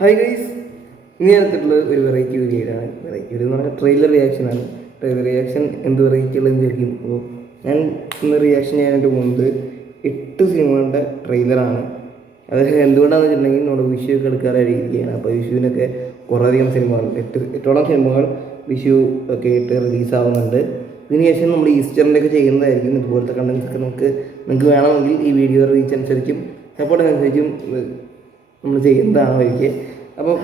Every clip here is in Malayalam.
ഹായ് ഗൈസ്, ഇനി എടുത്തിട്ടുള്ള ഒരു വെറൈറ്റി വീഡിയോ ആണ്. വെറൈറ്റി വീഡിയോ എന്ന് പറഞ്ഞാൽ ട്രെയിലർ റിയാക്ഷനാണ്. ട്രെയിലർ റിയാക്ഷൻ എന്ത് വെറൈറ്റി ഉള്ളതെന്ന് ചോദിക്കും. അപ്പോൾ ഞാൻ ഇന്ന് റിയാക്ഷൻ ചെയ്യാനായിട്ട് പോകുന്നത് 8 സിനിമകളുടെ ട്രെയിലറാണ്. അത് എന്തുകൊണ്ടാണെന്ന് വെച്ചിട്ടുണ്ടെങ്കിൽ നമ്മുടെ വിഷു ഒക്കെ എടുക്കാറായിരിക്കുകയാണ്. അപ്പോൾ വിഷുവിനൊക്കെ കുറേയധികം സിനിമകൾ, 8ഓളം സിനിമകൾ വിഷു ഒക്കെ ആയിട്ട് റിലീസാവുന്നുണ്ട്. ഇതിനുശേഷം നമ്മൾ ഈസ്റ്ററിൻ്റെ ഒക്കെ ചെയ്യുന്നതായിരിക്കും. ഇതുപോലത്തെ കണ്ടൻസ് ഒക്കെ നിങ്ങൾക്ക് വേണമെങ്കിൽ ഈ വീഡിയോ റീച്ച് അനുസരിച്ചും സപ്പോർട്ടിനനുസരിച്ചും നമ്മൾ ചെയ്യുന്നതാണ് ഒരിക്കൽ. അപ്പോൾ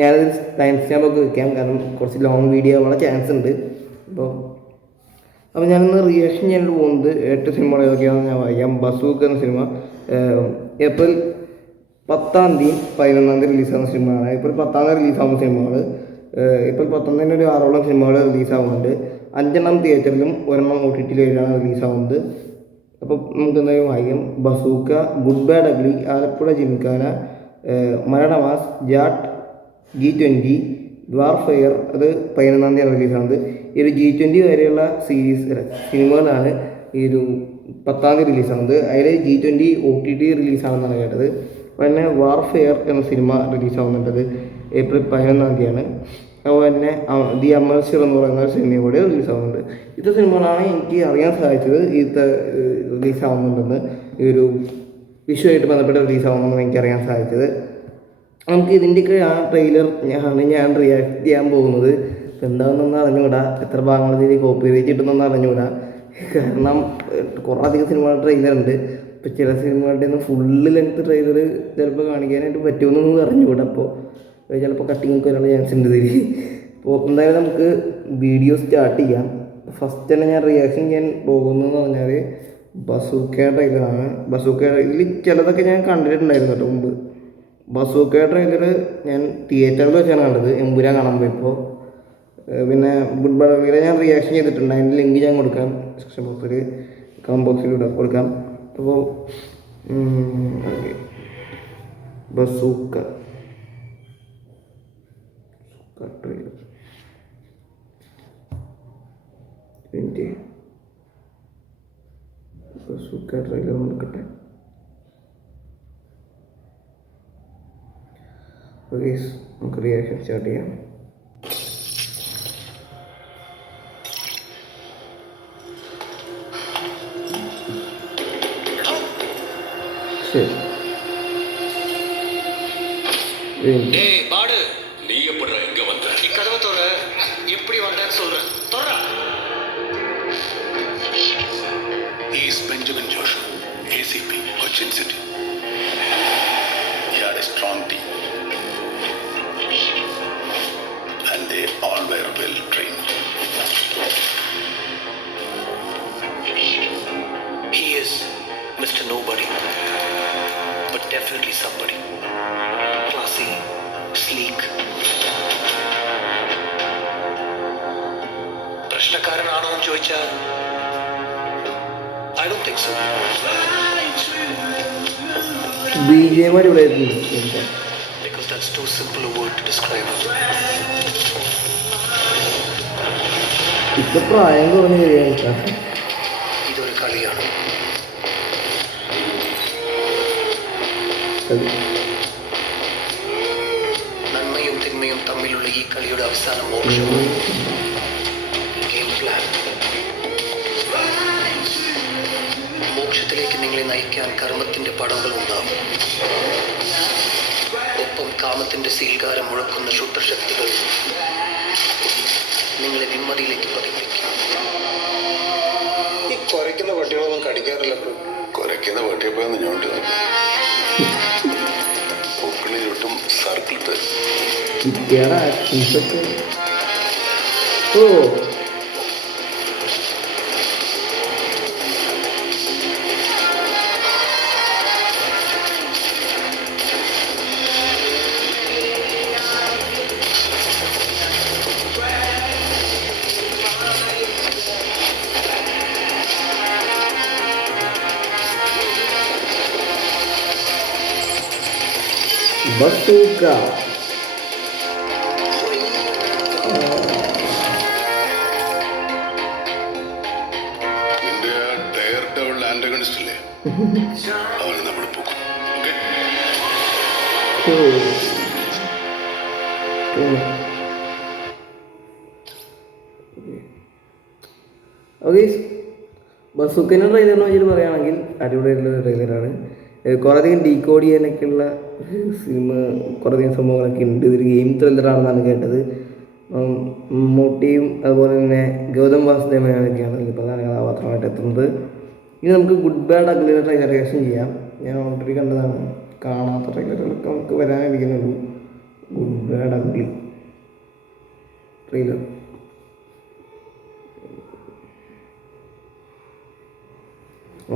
ഞാനത് ടൈം സ്റ്റാമ്പൊക്കെ വെക്കാം, കാരണം കുറച്ച് ലോങ് വീഡിയോ ആവാനുള്ള ചാൻസ് ഉണ്ട്. അപ്പോൾ ഞാനിന്ന് റിയാക്ഷൻ ചെയ്യാനായിട്ട് പോകുന്നത് 8 സിനിമകൾ ഏതൊക്കെയാണെന്ന് ഞാൻ വായിക്കാം. ബസൂക്ക എന്ന സിനിമ ഏപ്രിൽ 10-ാം തീയതി 11-ാം തീയതി റിലീസാകുന്ന സിനിമയാണ്. ഏപ്രിൽ 10-ാം തീയതി റിലീസാകുന്ന സിനിമകൾ ഏപ്രിൽ 10-ാം തീയതി ഒരു 6ഓളം സിനിമകൾ റിലീസാകുന്നുണ്ട്. 5 തിയേറ്ററിലും 1 OTT-യിലാണ് റിലീസാകുന്നത്. അപ്പോൾ നമുക്ക് എന്തായാലും വായിക്കാം. Bazooka, good bad ugly, Alappuzha gymkhana, Maranamass, Jat, G20, warfare, അത് 11-ാം തീയതി റിലീസാകുന്നത്. ഈ ഒരു G20 വരെയുള്ള സിനിമകളാണ് ഈ ഒരു 10-ാം തീയതി റിലീസാകുന്നത്. അതിൽ G20 OTT റിലീസാണെന്നാണ് കേട്ടത്. പിന്നെ വാർഫെയർ എന്ന സിനിമ റിലീസാകുന്നുണ്ട്, ഏപ്രിൽ 11-ാം തീയതിയാണ്. അതുപോലെ തന്നെ ദി അമർഷർ എന്ന് പറയുന്ന ഒരു സിനിമയും കൂടെ റിലീസാകുന്നുണ്ട്. ഇത്ര സിനിമകളാണ് എനിക്ക് അറിയാൻ സാധിച്ചത് റിലീസാവുന്നുണ്ടെന്ന്. ഈ ഒരു വിഷുവായിട്ട് ബന്ധപ്പെട്ട് റിലീസാവുമെന്ന് എനിക്കറിയാൻ സാധിച്ചത്. നമുക്ക് ഇതിൻ്റെയൊക്കെ ആ ട്രെയിലർ ഞാൻ റിയാക്ട് ചെയ്യാൻ പോകുന്നത്. എന്താണെന്നൊന്നും അറിഞ്ഞുകൂടാ, എത്ര ഭാഗങ്ങൾ ഇതിൽ കോപ്പി വെച്ചിട്ടൊന്നും അറിഞ്ഞുകൂടാ, കാരണം കുറേ അധികം സിനിമകളുടെ ട്രെയിലറുണ്ട്. ഇപ്പോൾ ചില സിനിമകളുടെ ഒന്നും ഫുള്ള് ലെങ്ത് ട്രെയിലർ ചിലപ്പോൾ കാണിക്കാനായിട്ട് പറ്റുമെന്നൊന്നും അറിഞ്ഞുകൂടാ. അപ്പോൾ ചിലപ്പോൾ കട്ടിങ്ങൊക്കെ വരാനുള്ള ചാൻസ് ഉണ്ട് ഇതിൽ. അപ്പോൾ എന്തായാലും നമുക്ക് വീഡിയോ സ്റ്റാർട്ട് ചെയ്യാം. ഫസ്റ്റ് തന്നെ ഞാൻ റിയാക്ഷൻ ചെയ്യാൻ പോകുന്നതെന്ന് പറഞ്ഞാൽ ബസൂക്ക ട്രെയിലറാണ്. ബസൂക്ക ഇതിൽ ചിലതൊക്കെ ഞാൻ കണ്ടിട്ടുണ്ടായിരുന്നു കേട്ടോ മുമ്പ്. ബസൂക്ക ട്രെയിലർ ഞാൻ തിയേറ്ററിൽ വെച്ചാണ് കണ്ടത്, എമ്പുരാൻ കാണാൻ പോയപ്പോൾ. പിന്നെ ഗുഡ് ബാഡ് അഗ്ലിയുടെ ഞാൻ റിയാക്ഷൻ ചെയ്തിട്ടുണ്ട്, അതിൻ്റെ ലിങ്ക് ഞാൻ കൊടുക്കാം ഡിസ്ക്രിപ്ഷൻ ബോക്സിൽ, കമന്റ് ബോക്സിലൂടെ കൊടുക്കാം. അപ്പോൾ ബസൂക്ക ട്രെയിലർ ബസൂക്ക ട്രെയിലർ നോക്കട്ടെ. ഓക്കെ, നമുക്ക് റിയാക്ഷൻ സ്റ്റാർട്ട് ചെയ്യാം. சரி டேய் பாடு, நீ எப்படிடா எங்க வந்த? நீ கதவை தோற, எப்படி வந்தேன்னு சொல்றேன். தோறா. He is Benjamin Joshua, ACP, Cochin City. He had a strong team and they all were well trained. He is Mr. Nobody, but definitely somebody. Classy, sleek. പ്രശ്നക്കാരനാണോ എന്ന് ചോദിച്ചാൽ I don't think so. Because that's too simple a word to describe him. ഇപ്പൊ പ്രായം കുറഞ്ഞ ഇതൊരു കളിയാണ്. നന്മയും തിന്മയും തമ്മിലുള്ള ഈ കളിയുടെ അവസാന മോക്ഷം. Game plan. മോക്ഷത്തിലേക്ക് നിങ്ങളെ നയിക്കാൻ കർമ്മത്തിന്റെ പടവുകൾ ഉണ്ടാവും. ഒപ്പം കാമത്തിന്റെ സീൽകാരം മുഴക്കുന്ന ക്ഷുദ്രശക്തികൾ നിങ്ങളെ വിമ്മതിയിലേക്ക് പതിപ്പിക്കും. ഈ കുരയ്ക്കുന്ന പട്ടികളൊന്നും കടിക്കാറില്ല. കുരയ്ക്കുന്ന പട്ടിയപ്പോഴൊന്നും ഞോണ്ടി പൂക്കളിൽ ഒട്ടും സർക്കിൾ ബസൂക്ക. നിന്റെ ഡയർ ഡബിൾ ആന്റഗണിസ്റ്റ് ഇല്ലേ, അവന് നമ്മൾ പോകും. ഓക്കെ, ബസൂക്കൻ്റെ ട്രെയിലറിനെ വെച്ചിട്ട് പറയുകയാണെങ്കിൽ അടിപൊളിയായിട്ടുള്ള ട്രെയിലറാണ്. കുറേയധികം ഡീകോഡ് ചെയ്യാനൊക്കെയുള്ള സിനിമ, കുറേയധികം സംഭവങ്ങളൊക്കെ ഉണ്ട്. ഇതൊരു ഗെയിം ത്രില്ലറാണെന്നാണ് കേട്ടത്. മമ്മൂട്ടിയും അതുപോലെ തന്നെ ഗൗതം വാസുദേവനൊക്കെയാണ് ഇതിൽ പ്രധാന കഥാപാത്രമായിട്ട് എത്തുന്നത്. ഇനി നമുക്ക് ഗുഡ് ബാഡ് അഗ്ലിയുടെ ട്രെയിലർ റിയാക്ഷൻ ചെയ്യാം. ഞാൻ ഓൾറെഡി കണ്ടതാണ്, കാണാത്ത ട്രെയിലറുകളൊക്കെ നമുക്ക് വരാനിരിക്കുന്നുള്ളൂ. Good bad ugly trailer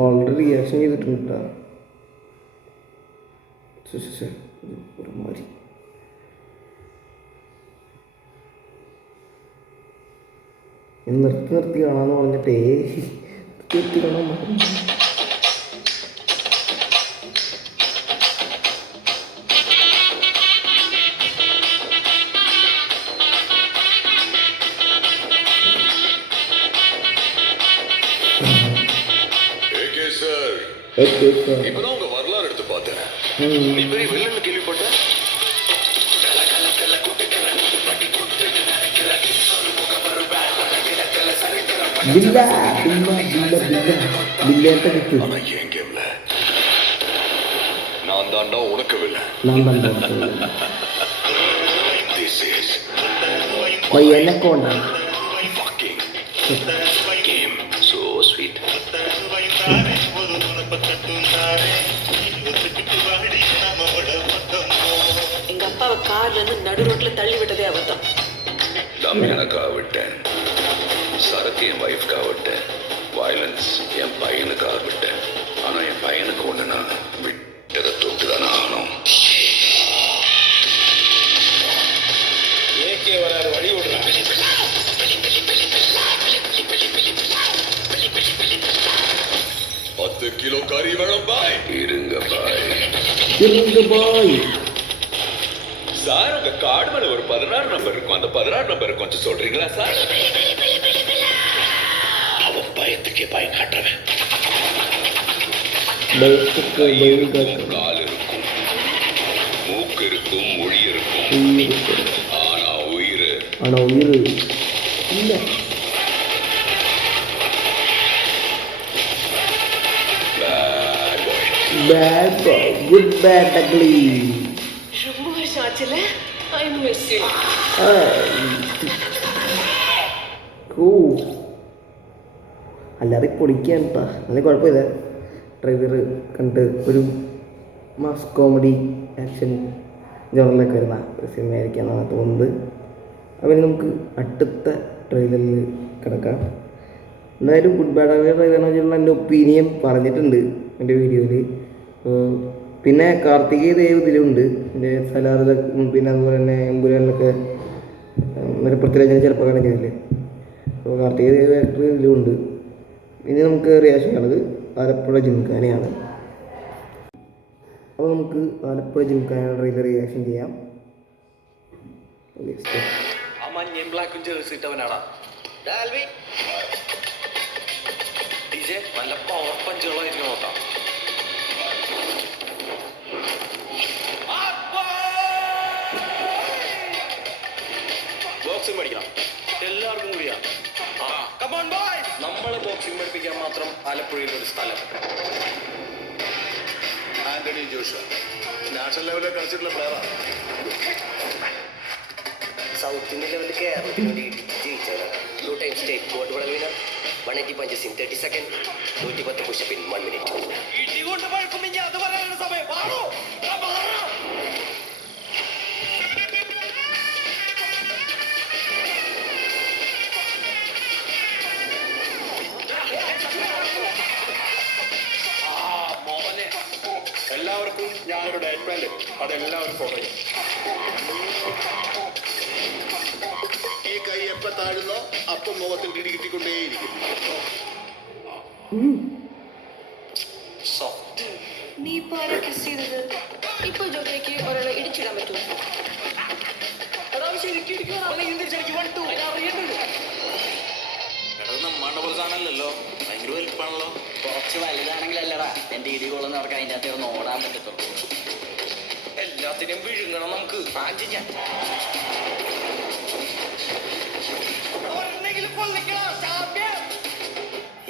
already reaction ചെയ്തിട്ടുണ്ട് കേട്ടോ. ഒരു മാതിരി നിർത്തി കാണാന്ന് പറഞ്ഞിട്ടേ നിർത്തി കാണാൻ പറഞ്ഞു. இப்பதான் உங்க வரலாறு எடுத்து பார்த்தேன். நீ பெரிய வில்லன்னு கேள்விப்பட்டேன். ஆனா என் கேம்ல நான் தாண்டா உனக்கு villain. This is പയ്യനെക്കൊണ്ടാ fucking game. So sweet. எங்க அப்பாவை கார்ல இருந்து நடு ரோட்ல தள்ளி விட்டதே அபத்தம். தம் எனக்காக விட்டேன், சரக்கு என் வைஃப்காக விட்டேன், வயலன்ஸ் என் பையனுக்காக விட்டேன். ஆனா என் பையனுக்கு ஒண்ணு நான் விட்டதை தொட்டுதானே ஆகணும். ஏகே வராது வழி விடுறான். 10 கிலோ கறி வேணும் பாய். இருங்க பாய். சார், உங்க கார்டு மேல ஒரு 16 நம்பர் இருக்கும். அந்த 16 நம்பர் கொஞ்சம் சொல்றீங்களா சார்? அவன் பயத்துக்கே பயம் காட்டுறவன். கால் இருக்கும், மூக்கு இருக்கும், மொழி இருக்கும், ஆனா உயிர் இல்ல. Bad boy, good bad ugly. ரொம்ப வருஷம் ஆச்சுல. I miss you. അല്ലാതെ പൊടിക്കാൻ കേട്ടോ, അല്ലെങ്കിൽ കുഴപ്പമില്ല. ട്രെയിലർ കണ്ട് ഒരു മാസ് കോമഡി ആക്ഷൻ ജോണറിലൊക്കെ വരുന്ന ഒരു സിനിമയായിരിക്കാമെന്നാണ് തോന്നുന്നത്. അപ്പം നമുക്ക് അടുത്ത ട്രെയിലറിൽ കിടക്കാം. എന്തായാലും ഗുഡ് ബാഡ് അഗ്ലി ട്രെയിലറിനെ വെച്ചിട്ടുള്ള എൻ്റെ ഒപ്പീനിയൻ പറഞ്ഞിട്ടുണ്ട് എൻ്റെ വീഡിയോയിൽ. പിന്നെ കാർത്തികേയ ദേവ് ഇതിലുണ്ട്, എൻ്റെ സലാറിൽ, പിന്നെ അതുപോലെ തന്നെ എമ്പുരാനിലൊക്കെ ഒരു പൃഥ്വിരാജിനെ ചിലപ്പോൾ കാണിക്കുന്നില്ലേ. അപ്പോൾ കാർത്തികേയ ദേവ് ആക്ടർ ഇതിലുണ്ട്. ഇനി നമുക്ക് റിയാക്ഷൻ ചെയ്യുന്നത് ആലപ്പുഴ ജിംഖാനയാണ്. അപ്പോൾ നമുക്ക് ആലപ്പുഴ ജിംഖാന ട്രെയിലർ റിയാക്ഷൻ ചെയ്യാം. നല്ല പവർ പഞ്ചുകളായിരിക്കും നോക്കാം. ബോക്സിംഗ് പഠിക്കണം എല്ലാവർക്കും കൂടിയാ. നമ്മളെ ബോക്സിംഗ് പഠിപ്പിക്കാൻ മാത്രം ആലപ്പുഴയിൽ ഒരു സ്ഥലം. ആന്റണി ജോഷ നാഷണൽ ലെവലിൽ കളിച്ചിട്ടുള്ള പ്ലെയറാണ്. സൗത്ത് ഇന്ത്യൻ ലെവലിൽ കേരളത്തിന് വേണ്ടി ജയിച്ചവരാണ്. 2 time state gold medal winner, 180 punches in 30 seconds, 110 push-up in 1 minute. ഇടികൊണ്ട് പഴക്കുമെങ്കിൽ അത് പറയാനുള്ള സമയം. എല്ലാവർക്കും ഞാനൊരു ഡയറ്റ് പ്ലാൻ തരും, അതെല്ലാവരും ഫോളോ ചെയ്യും. ഈ കൈ എപ്പോൾ താഴുന്നോ അപ്പം മുഖത്തിൽ കിടി കിട്ടിക്കൊണ്ടേയിരിക്കും. നീ ഇപ്പൊ ആരെ കിസ് ചെയ്തത്? ഇപ്പൊ ജോലിക്ക് ഒരാളെ ഇടിച്ചിടാൻ പറ്റുമോ? മണ്ണപുറസാണല്ലോ, ഭയങ്കര വലിപ്പാണല്ലോ. കുറച്ച് വലുതാണെങ്കിലല്ലടാ എന്റെ ഇടികൊള്ളുന്നവർക്ക് അതിൻ്റെ അകത്ത് ഓടാൻ പറ്റത്തുള്ളൂ. എല്ലാ എല്ലാത്തിനും വിഴുങ്ങണം നമുക്ക്.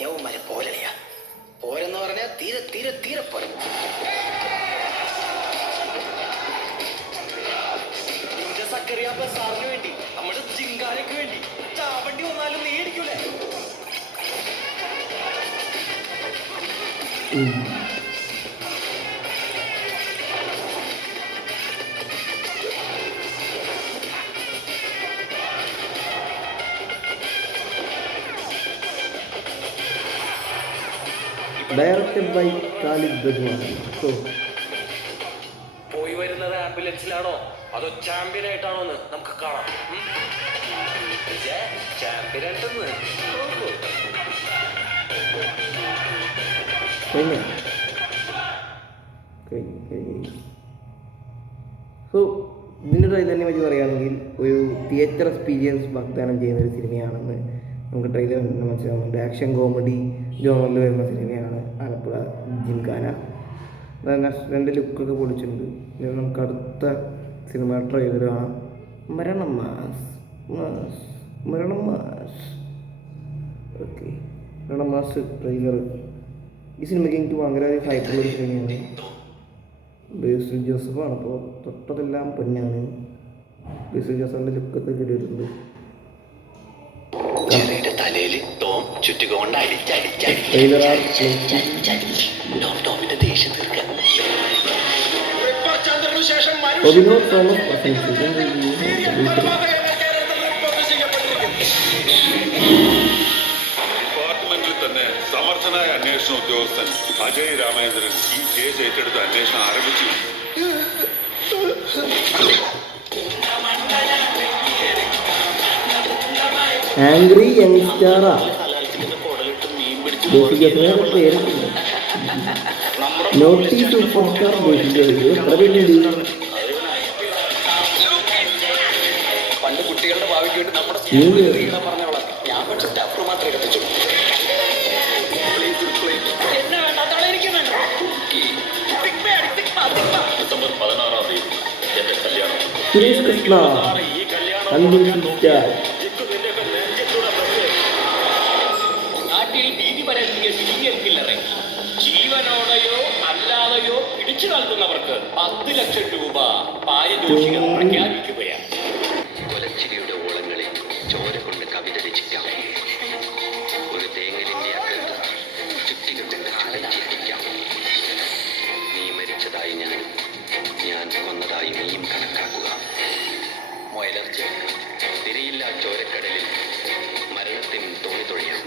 യവന്മാരെ പോലെയാ. പോരെന്ന് പറഞ്ഞാൽ തീരെ തീരെ തീരെ പോരെ. സക്കറിയാപ്പ സാറിന് വേണ്ടി, നമ്മുടെ ജിങ്കാനയ്ക്ക് വേണ്ടി ചാവണ്ടി വന്നാലും നീ അടിക്കൂലേ? Directed by Khalid Dajman. So പോയി വരുന്നത് ആംബുലൻസിലാണോ അതോ ചാമ്പ്യൻ ആയിട്ടാണോ എന്ന് നമുക്ക് കാണാം. ചാമ്പ്യൻ ആയിട്ടെന്ന് സോ ഇതിൻ്റെ ട്രെയിലറിനെ പറ്റി പറയുകയാണെങ്കിൽ ഒരു തിയേറ്റർ എക്സ്പീരിയൻസ് വാഗ്ദാനം ചെയ്യുന്ന ഒരു സിനിമയാണെന്ന് നമുക്ക് ട്രെയിലർ മനസ്സിലാവുന്നുണ്ട്. ആക്ഷൻ കോമഡി ജോണറിൽ വരുന്ന സിനിമയാണ് ആലപ്പുഴ ജിംഖാന. രണ്ട് ലുക്കൊക്കെ പൊളിച്ചിട്ടുണ്ട്. ഇനി നമുക്ക് അടുത്ത സിനിമ ട്രെയിലർ കാണാം. മരണം മാസ് ഓക്കെ, മരണം മാസ് ട്രെയിലർ. ഈ സിനിമയ്ക്ക് എനിക്ക് ഭയങ്കര ഹൈപ്പുള്ളൊരു സിനിമയാണ്. ബേസിൽ ജോസഫാണ്. അപ്പോൾ തൊട്ടതെല്ലാം പൊന്നാണ്. ബേസിൽ ജോസഫിൻ്റെ ലുക്കൊക്കെ കിട്ടിയിട്ടുണ്ട്. തലയിൽ ടോം ചുറ്റുക കൊണ്ട് ടോമിന്റെ ദേഷ്യം തീർക്കാൻ ഒബിനോദ് തോമസ് പ്രസംഗിച്ചു. ഡിപ്പാർട്ട്മെന്റിൽ തന്നെ സമർത്ഥനായ അന്വേഷണ ഉദ്യോഗസ്ഥൻ അജയ് രാമേന്ദ്രൻ ഈ കേസ് ഏറ്റെടുത്ത് അന്വേഷണം ആരംഭിച്ചു. ആംഗ്രി യങ്സ്റ്റാറാ പേര് നോട്ടി സൂപ്പർ സ്റ്റാർ എത്ര പേരുണ്ട്? പണ്ട് കുട്ടികളുടെ ഭാവിക്ക് വേണ്ടി നമ്മുടെ പറഞ്ഞോളാം. ഞാൻ പക്ഷെ സ്റ്റാഫ് മാത്രമേ കത്തിച്ചു. ഡിസംബർ 16-ാം തീയതി എന്റെ കല്യാണം. സുരേഷ് കൃഷ്ണ നാട്ടിൽ ഭീതി പരത്തിയ സീരിയൽ കില്ലറെ ജീവനോടെയോ അല്ലാതെയോ പിടിച്ചു നൽകുന്നവർക്ക് 10 ലക്ഷം രൂപ പാരിതോഷികം പ്രഖ്യാപിക്കുകയാണ്. കൊലച്ചിരിയുടെ ഓളങ്ങളിൽ ചോര കൊണ്ട് കവിത രചിക്കാം. ഒരു തേങ്ങലിന്റെ അകത്ത് ചുറ്റിക കൊണ്ട് ആലഞ്ചിപ്പിക്കാം. നീ മരിച്ചതായി ഞാൻ കൊന്നതായി നീയും കണക്കാക്കുക. മൊയലർച്ച തിരിയില്ല ചോരക്കടലിൽ മരണത്തിൻ തോണി തൊഴിയാം.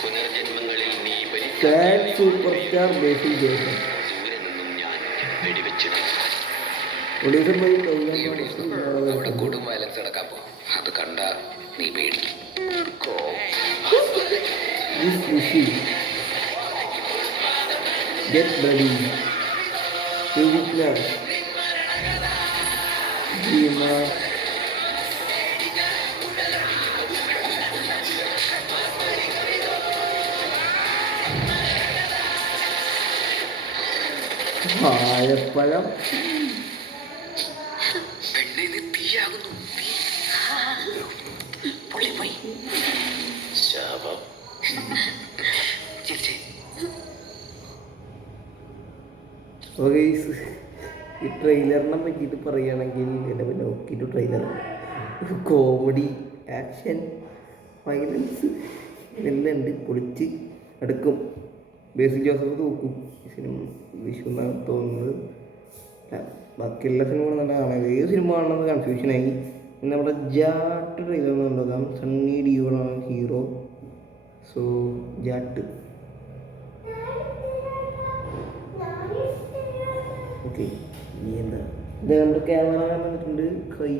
പുനർജന്മങ്ങളിൽ നീ സൂപ്പർ സ്റ്റാർ ബേസിൽ ജോസഫ്. ദൂരെ നിന്നും ഞാൻ വെടിവെച്ചിടും. പ്രൊഡ്യൂസർ ബൈ അവിടെ കൊടും വയലൻസ് നടക്കാൻ പോ. അത് കണ്ട നീ പേടിക്കും. Get ready. Plus. Dima. വാഴപ്പഴം. പെണ്ണിന് തീയാകുന്നു. പൊള്ളിപ്പോയി. ശാപം. ഓക്കെ, ഈ ട്രെയിലറിനെ പറ്റിയിട്ട് പറയുകയാണെങ്കിൽ എന്നെ പിന്നെ നോക്കിയിട്ട് ട്രെയിലർ കോമഡി, ആക്ഷൻ, വയലൻസ് എല്ലാം ഉണ്ട്. പൊളിച്ച് എടുക്കും. ബേസിൽ ജോസഫ് തൂക്കും ഈ സിനിമ. വിഷു എന്നാണ് തോന്നുന്നത്. ബാക്കിയുള്ള സിനിമകൾ തന്നെ കാണാൻ, ഏത് സിനിമ കാണണമെന്ന് കൺഫ്യൂഷനായി. പിന്നെ നമ്മുടെ ജാട്ട് ട്രെയിലർ ഉണ്ടാക്കാം. സണ്ണി ഡിയോളാണ് ഹീറോ. So Jaat okay. ഇനി എന്താ ഇത് നമ്മുടെ ക്യാമറമാൻ വന്നിട്ടുണ്ട്. കൈ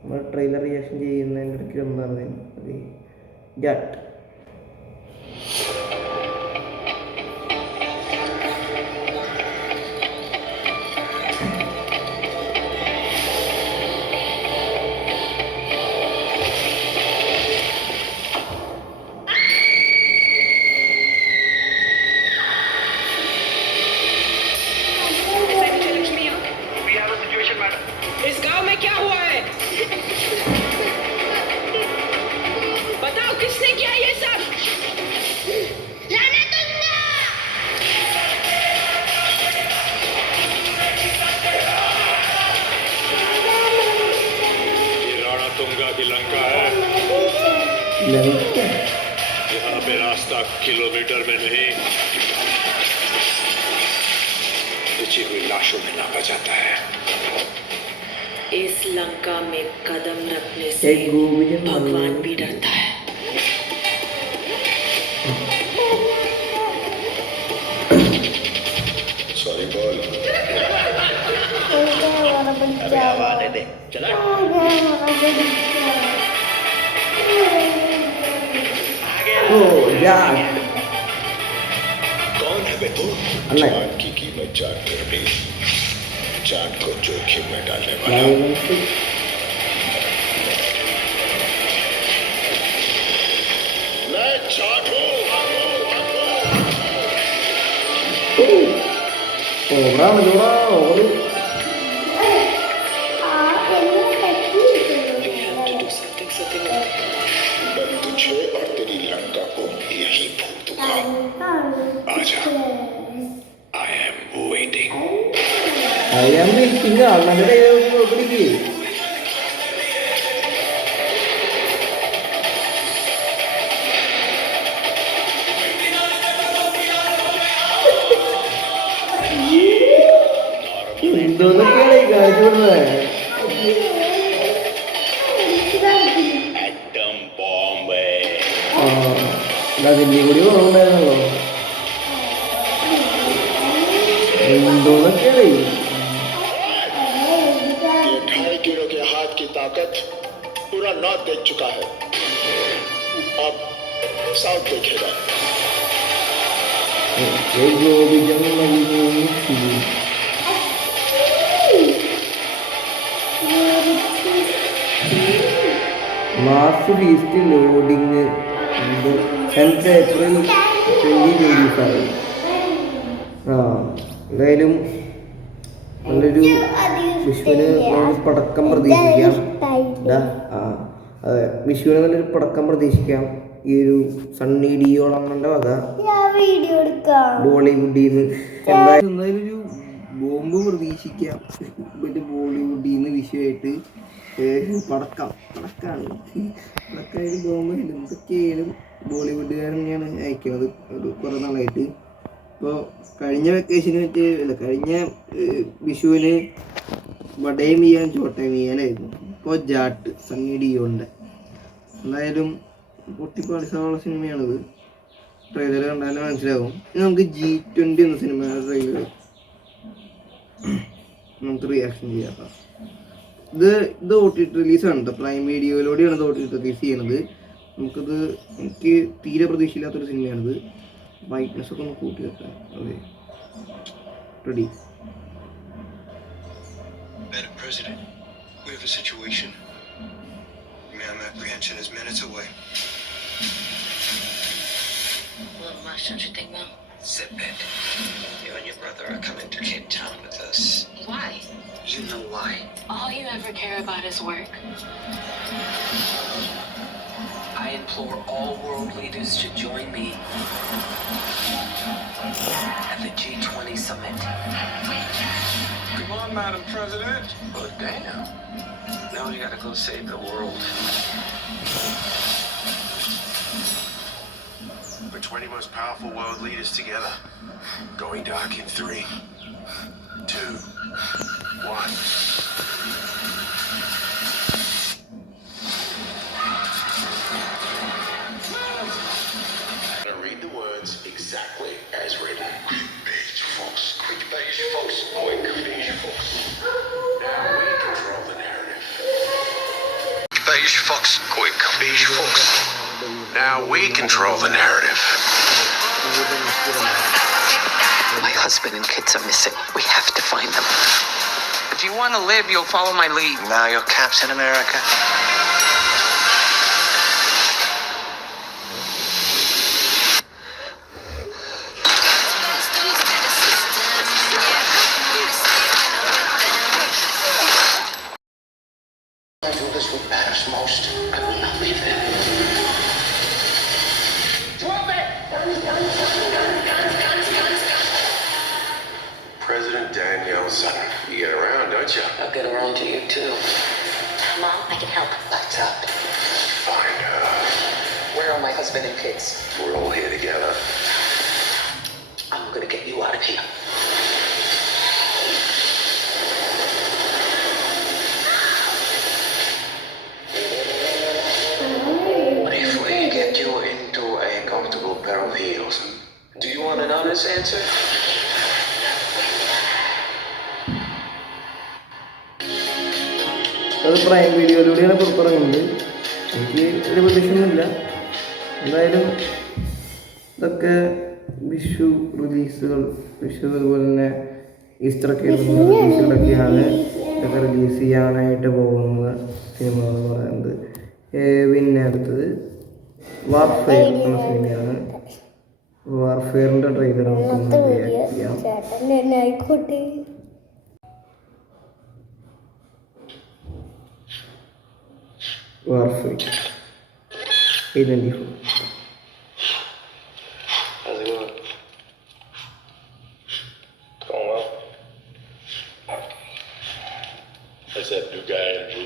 നമ്മൾ ട്രെയിലർ റിയാക്ഷൻ ചെയ്യുന്നതിൻ്റെ ഇടയ്ക്ക് എന്താണ് ഓക്കെ ജാട്ട്. ലങ്ക यहाँ पे रास्ता किलोमीटर में नहीं बची हुई लाशों में नापा जाता है. इस लंका में कदम रखने से एक गोविंद भगवान भी डरता है. सॉरी बोल. ഓ യാ कौन है बे तू? अल्लाह. जान की कीमत जान कर भी जान को जोखिम में डालने वाला. मैं जाट हूँ. ഓടാണ് ചോടാ ഓട്. मैं तुझे और तेरी लंका को यही फूक दूंगा. आजा. I am waiting. അയാൾ വെയിറ്റിംഗ് അണ്ണന്റെ പിടിക്ക്. എന്തോന്നൊക്കെയാണ് ഈ കാണിച്ചുകൊടുത്തത്? एटम बॉम्ब है. ആ അതിൻ്റെ കൂടി കുറവുണ്ടായിരുന്നല്ലോ. എന്തോന്നൊക്കെയാണ് ये 2.5 किलो के हाथ की ताकत पूरा नॉर्थ देख चुका है. अब साउथ देखेगा. Mass feast loading 10th April 2025. ആ എന്തായാലും നല്ലൊരു വിഷുവിന് നല്ലൊരു പടക്കം പ്രതീക്ഷിക്കാം. ആ അതെ, വിഷുവിന് നല്ലൊരു പടക്കം പ്രതീക്ഷിക്കാം. ഈ ഒരു സണ്ണി ഡിയോളമ്മൻ്റെ വക ബോളിവുഡിൽ നിന്ന് എന്തായാലും ഒരു ബോംബ് പ്രതീക്ഷിക്കാം. പിന്നെ ബോളിവുഡിൽ നിന്ന് വിഷുവായിട്ട് പടക്കായാലും ബോംബ് എന്തൊക്കെയായാലും ബോളിവുഡുകാരൻ തന്നെയാണ് അയക്കുന്നത് ഒരു കുറേ നാളായിട്ട്. ഇപ്പോൾ കഴിഞ്ഞ വെക്കേഷന് കഴിഞ്ഞ വിഷുവിന് വടയും വീയാൻ ചോട്ടയും വീയാനായിരുന്നു. ഇപ്പോൾ ജാട്ട് സണ്ണി ഡിയോളിൻ്റെ എന്തായാലും പൊട്ടിപ്പാളിസാവുള്ള സിനിമയാണിത്. ട്രെയിലർ കണ്ടാലും മനസ്സിലാവും. ഇനി നമുക്ക് G20 എന്ന സിനിമയുടെ ട്രെയിലർ നമുക്ക് റിയാക്ഷൻ ചെയ്യാം. ഇത് OTT റിലീസാണ് കേട്ടോ. പ്രൈം വീഡിയോയിലൂടെയാണ് ഇത് OTT റിലീസ് ചെയ്യുന്നത്. നമുക്കിത് എനിക്ക് തീരെ പ്രതീക്ഷയില്ലാത്തൊരു സിനിമയാണിത്. brightness ഒക്കെ ഒന്ന് കൂട്ടി വെക്കാം. അതെ, ready. Madam President, we have a situation. Ma'am, apprehension is minutes away. Well, much don't you think, Mom? Zip it. You and your brother are coming to Cape Town with us. Why? You know why. All you ever care about is work. I implore all world leaders to join me at the G20 summit. Come on, Madam President. Oh, damn. Now we gotta go save the world. We're 20 most powerful world leaders together. Going dark in 3, 2, 1. Read the words exactly as written. Quick page, folks. Quick page, folks. Quick page, folks. Now we control the narrative. Beige Fox, quick. Beige Fox. Now we control the narrative. My husband and kids are missing. We have to find them. If you want to live, you'll follow my lead. Now you're Captain America. I do this what matters most. I will not leave them. President Danielson. You get around, don't you? I'll get around to you too. Mom, I can help. Lights up. Find her. Where are my husband and kids? We're all here together. I'm gonna get you out of here. If we get you into a comfortable pair of heels, do you want an honest answer? അത് പ്രൈം വീഡിയോയിലൂടെയാണ് പുറത്തിറങ്ങുന്നത്. എനിക്ക് ഒരു പ്രതീക്ഷയൊന്നുമില്ല. എന്തായാലും ഇതൊക്കെ വിഷു റിലീസുകൾ, വിഷു അതുപോലെ തന്നെ ഈസ്റ്ററൊക്കെ റിലീസുകളൊക്കെയാണ് ഇതൊക്കെ റിലീസ് ചെയ്യാനായിട്ട് പോകുന്ന സിനിമകൾ എന്ന് പറയുന്നത്. പിന്നെ അടുത്തത് വാർഫെയർ എന്ന സിനിമയാണ്. വാർഫെയറിൻ്റെ ട്രെയിലർ നമുക്കൊന്ന് റിയാക്ട് ചെയ്യാം. Warfare A24. How's it going? It's going well. That's that new guy energy.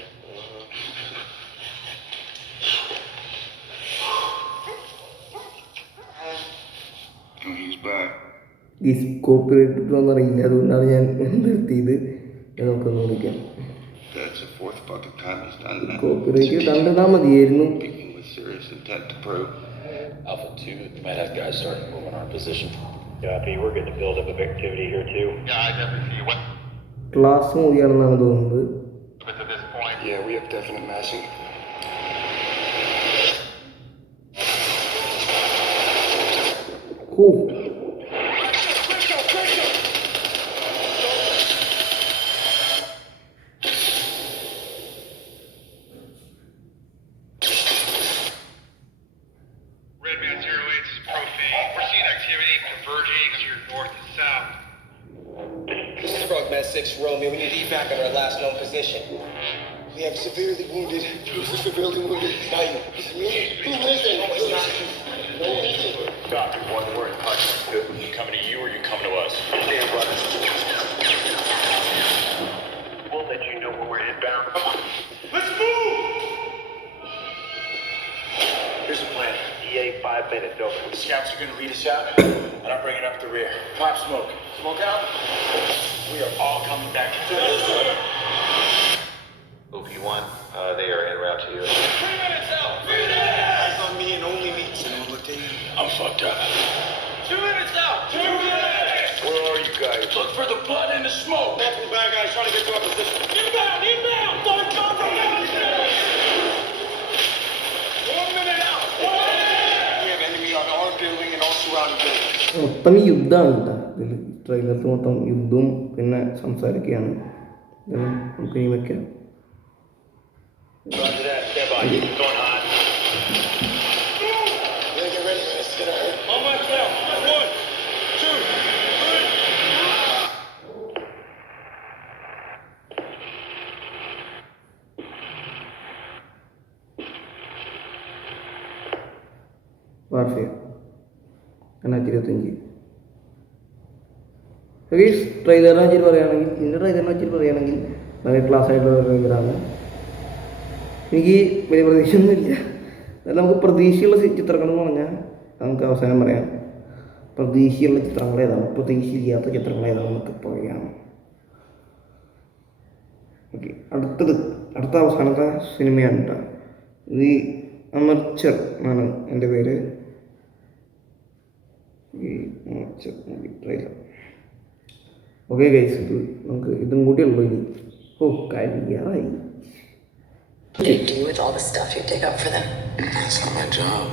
He's back. ഈ കോപ്പിറൈറ്റ് ഇട്ടോന്നറിയില്ല, അതുകൊണ്ടാണ് ഞാൻ നിർത്തിയത്. നമുക്കൊന്ന് വിളിക്കാം. That's the fourth fucking time he's done that. Copyright കണ്ടിട്ടാൽ മതിയായിരുന്നു. Speaking with serious intent to prove. Alpha 2, we might have guys starting to move in our position. Copy, we're getting a build up of activity here too. Yeah, I definitely see what. Class മൂവിയാണെന്നാണ് തോന്നുന്നത്. But to this point, Yeah, we have definite massing. Oh Redman 08 is profane. We're seeing activity converging to your north and south. This is Frogman 6 Romeo. We need evac on our last known position. We have severely wounded. Severely wounded. Dying. It's me. Who is it? No, it's not you. No, it's it. Doctor, one word. You coming to you or you coming to us? Stand by. We'll let you know when we're inbound. Come on. Let's move! Here's the plan. EA 5 minutes over. The scouts are gonna lead us out, and I'm bringing up the rear. Pop smoke. Smoke out. We are all coming back together. OP1, they are en route to you. 3 minutes out. 3 minutes. Eyes on me and only me. I'm fucked up. 2 minutes out. 2 minutes. Where are you guys? Look for the blood and the smoke. Multiple bad guys trying to get to our position. Inbound. Inbound. Don't come from downstairs. 1 minute out. 1 minute. We have enemy on our building and all surrounding buildings. മൊത്തം യുദ്ധമാണ് കേട്ടോ. ഇതിൽ ട്രെയിലറിൽ മൊത്തം യുദ്ധവും പിന്നെ സംസാരിക്കുകയാണ്. നമുക്ക് ഇനി വയ്ക്കാം. Roger that. Stand by. Going hot. Get ready. Let's get out. On my tail. 1, 2, 3. Warfare 2025. ട്രെയിലറിനെ വെച്ചിട്ട് പറയുകയാണെങ്കിൽ, ഇതിൻ്റെ ട്രെയിലറിനെ വെച്ചിട്ട് പറയുകയാണെങ്കിൽ വളരെ ക്ലാസ് ആയിട്ടുള്ള ട്രെയിലറാണ്. എനിക്ക് വലിയ പ്രതീക്ഷയൊന്നുമില്ല. എന്നാലും നമുക്ക് പ്രതീക്ഷയുള്ള ചിത്രങ്ങൾ എന്ന് പറഞ്ഞാൽ നമുക്ക് അവസാനം പറയാം. പ്രതീക്ഷയുള്ള ചിത്രങ്ങൾ ഏതാണ്, പ്രതീക്ഷയില്ലാത്ത ചിത്രങ്ങൾ ഏതാണെന്നൊക്കെ പറയാം. ഓക്കെ, അടുത്ത അവസാനത്തെ സിനിമയാണ് കേട്ടോ. ഇത് അമർച്ചർ എന്നാണ് എൻ്റെ പേര്. ഈ അമർച്ചർ മൂവി ട്രെയിലർ. ഓക്കെ ഗൈസ്, ഇത് നമുക്ക് ഇതും കൂടിയുള്ളൂ ഇനി. ഓ കഴിയാറായി. What do you do with all the stuff you dig up for them? That's not my job.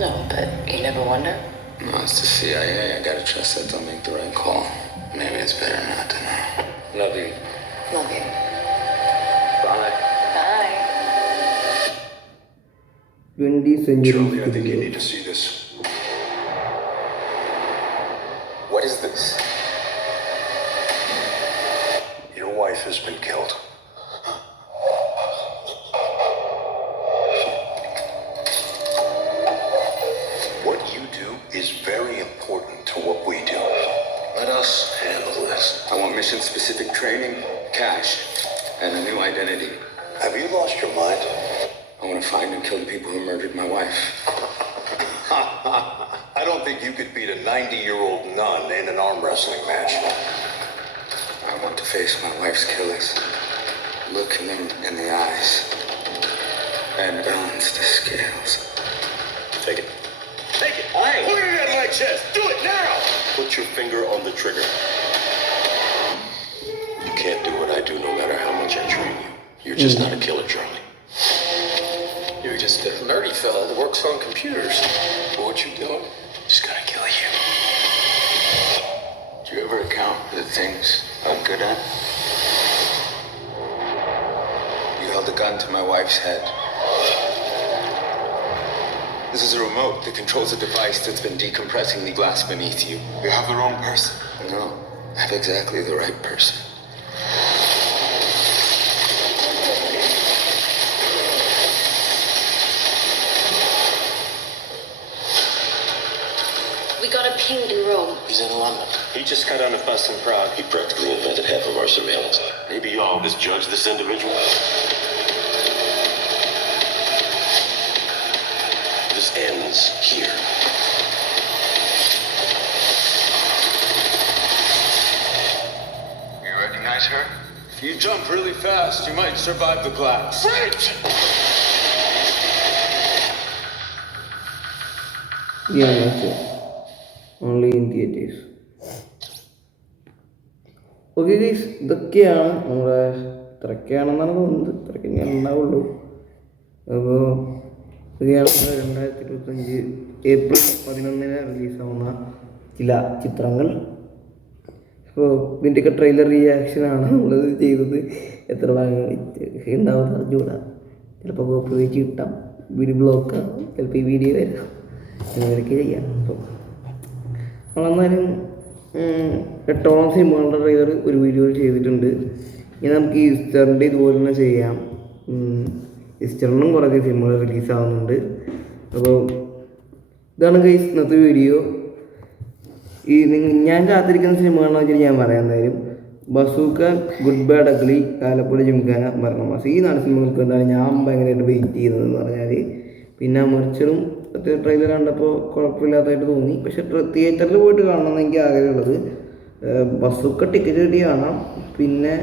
No, but you never wonder? No, it's the CIA. I gotta trust that they'll make the right call. Maybe it's better not to know. Love you. Love you. Bye. Bye. 20th century Julie, I think you need to see this. What is this? Your wife has been killed. What you do is very important to what we do. Let us handle this. I want mission-specific training, cash, and a new identity. Have you lost your mind? I want to find and kill the people who murdered my wife. I don't think you could beat a 90-year-old nun in an arm wrestling match. I want to face my wife's killers, look them in the eyes, and balance the scales. Take it. Take it. Hey, put it in my chest. Do it now. Put your finger on the trigger. You can't do what I do no matter how much I train you. You're just not a killer, Charlie. You're just a nerdy fella that works on computers. For what you doing? Just gonna kill you. Do you ever account for the things I'm good at? You held a gun to my wife's head. This is a remote that controls a device that's been decompressing the glass beneath you. You have the wrong person. No, I have exactly the right person. We got a ping in Rome. He's in London. He just got on a bus in Prague. He practically invented half of our surveillance. Maybe y'all misjudge this individual. This ends here. You recognize her? If you jump really fast, you might survive the glass. Right! Yeah, that's it. Only in theaters. Okay guys, ഇതൊക്കെയാണ് നമ്മുടെ ഇത്രയൊക്കെയാണെന്നാണ് തോന്നുന്നത്. ഇത്രയൊക്കെ ഞാൻ ഉണ്ടാവുള്ളൂ. അപ്പോൾ ഇതൊക്കെയാണ് 2025 ഏപ്രിൽ 11 റിലീസാവുന്ന ചില ചിത്രങ്ങൾ. അപ്പോൾ ഇതിൻ്റെയൊക്കെ ട്രെയിലർ റിയാക്ഷനാണ് നമ്മളത് ചെയ്തത്. എത്ര ഭാഗങ്ങൾ ഉണ്ടാവുന്ന അറിഞ്ഞുകൂടാ. ചിലപ്പോൾ കോപ്പി വെച്ച് കിട്ടാം, വീഡിയോ ബ്ലോക്ക്, ചിലപ്പോൾ ഈ വീഡിയോ വരാം, അങ്ങനെയൊക്കെ ചെയ്യാം. അപ്പോൾ നമ്മളെന്നാലും 8ഓളം സിനിമകളുടെ ട്രെയിലർ ഒരു വീഡിയോയിൽ ചെയ്തിട്ടുണ്ട്. ഇനി നമുക്ക് ഈസ്റ്ററിൻ്റെ ഇതുപോലെ തന്നെ ചെയ്യാം. ഈസ്റ്ററിനും കുറേ സിനിമകൾ റിലീസാവുന്നുണ്ട്. അപ്പോൾ ഇതാണ് ഗൈസ് ഇന്നത്തെ വീഡിയോ. ഞാൻ കാത്തിരിക്കുന്ന സിനിമകളെന്ന് വെച്ചാൽ ഞാൻ പറയാം. എന്തായാലും Bazooka, good bad ugly, Alappuzha Gymkhana, Maranamass, ഈ 4 സിനിമകൾക്ക് കൊണ്ടാണ് ഞാൻ ഭയങ്കരമായിട്ട് വെയിറ്റ് ചെയ്യുന്നതെന്ന് പറഞ്ഞാൽ. പിന്നെ മെർച്ചറും ട്രെയിലർ കണ്ടപ്പോൾ കുഴപ്പമില്ലാത്തതായിട്ട് തോന്നി. പക്ഷെ തിയേറ്ററിൽ പോയിട്ട് കാണണമെന്ന് എനിക്ക് ആഗ്രഹമുള്ളത്. ബസൂക്ക ടിക്കറ്റ് കിട്ടി കാണാം. പിന്നെ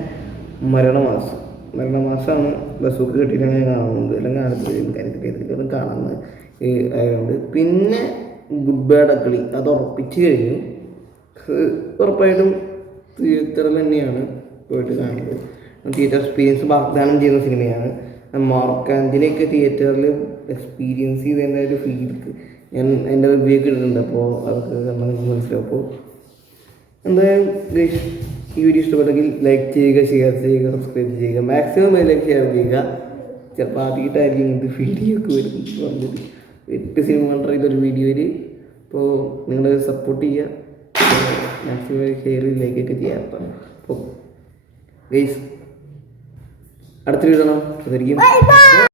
മരണമാസമാണ് ബസൂക്ക കിട്ടിയിട്ടാണ് ഞാൻ കാണുന്നത്. അല്ലെങ്കിൽ ആലപ്പുഴ കാണുന്നത് ആയതുകൊണ്ട്. പിന്നെ ഗുഡ് ബാഡ് അഗ്ലി അത് ഉറപ്പിച്ച് കഴിഞ്ഞു. ഉറപ്പായിട്ടും തിയേറ്ററിൽ തന്നെയാണ് പോയിട്ട് കാണുന്നത്. തിയേറ്റർ എക്സ്പീരിയൻസ് വാഗ്ദാനം ചെയ്യുന്ന സിനിമയാണ്. മാർക്ക് ആൻ്റണിയൊക്കെ തിയേറ്ററിൽ എക്സ്പീരിയൻസ് ചെയ്തതിൻ്റെ ഒരു ഫീൽക്ക് ഞാൻ എൻ്റെ റിവ്യൂ ഒക്കെ ഇട്ടിട്ടുണ്ട്. അപ്പോൾ അതൊക്കെ കണ്ടാൽ നിങ്ങൾക്ക് മനസ്സിലാവും. അപ്പോൾ എന്തായാലും ഈ വീഡിയോ ഇഷ്ടപ്പെട്ടെങ്കിൽ ലൈക്ക് ചെയ്യുക, ഷെയർ ചെയ്യുക, സബ്സ്ക്രൈബ് ചെയ്യുക. മാക്സിമം ലൈക്ക് ഷെയർ ചെയ്യുക. ചിലപ്പോൾ ആദ്യമായിട്ടായിരിക്കും ഇങ്ങനത്തെ വീഡിയോ ഒക്കെ വരുന്നത്. 8 സിനിമകളുടെ ഇതൊരു വീഡിയോയിൽ. അപ്പോൾ നിങ്ങൾ സപ്പോർട്ട് ചെയ്യുക, മാക്സിമം ഷെയർ ലൈക്കൊക്കെ ചെയ്യാം. അപ്പോൾ ഗൈസ് അടുത്ത വീഡിയോ അതായിരിക്കും.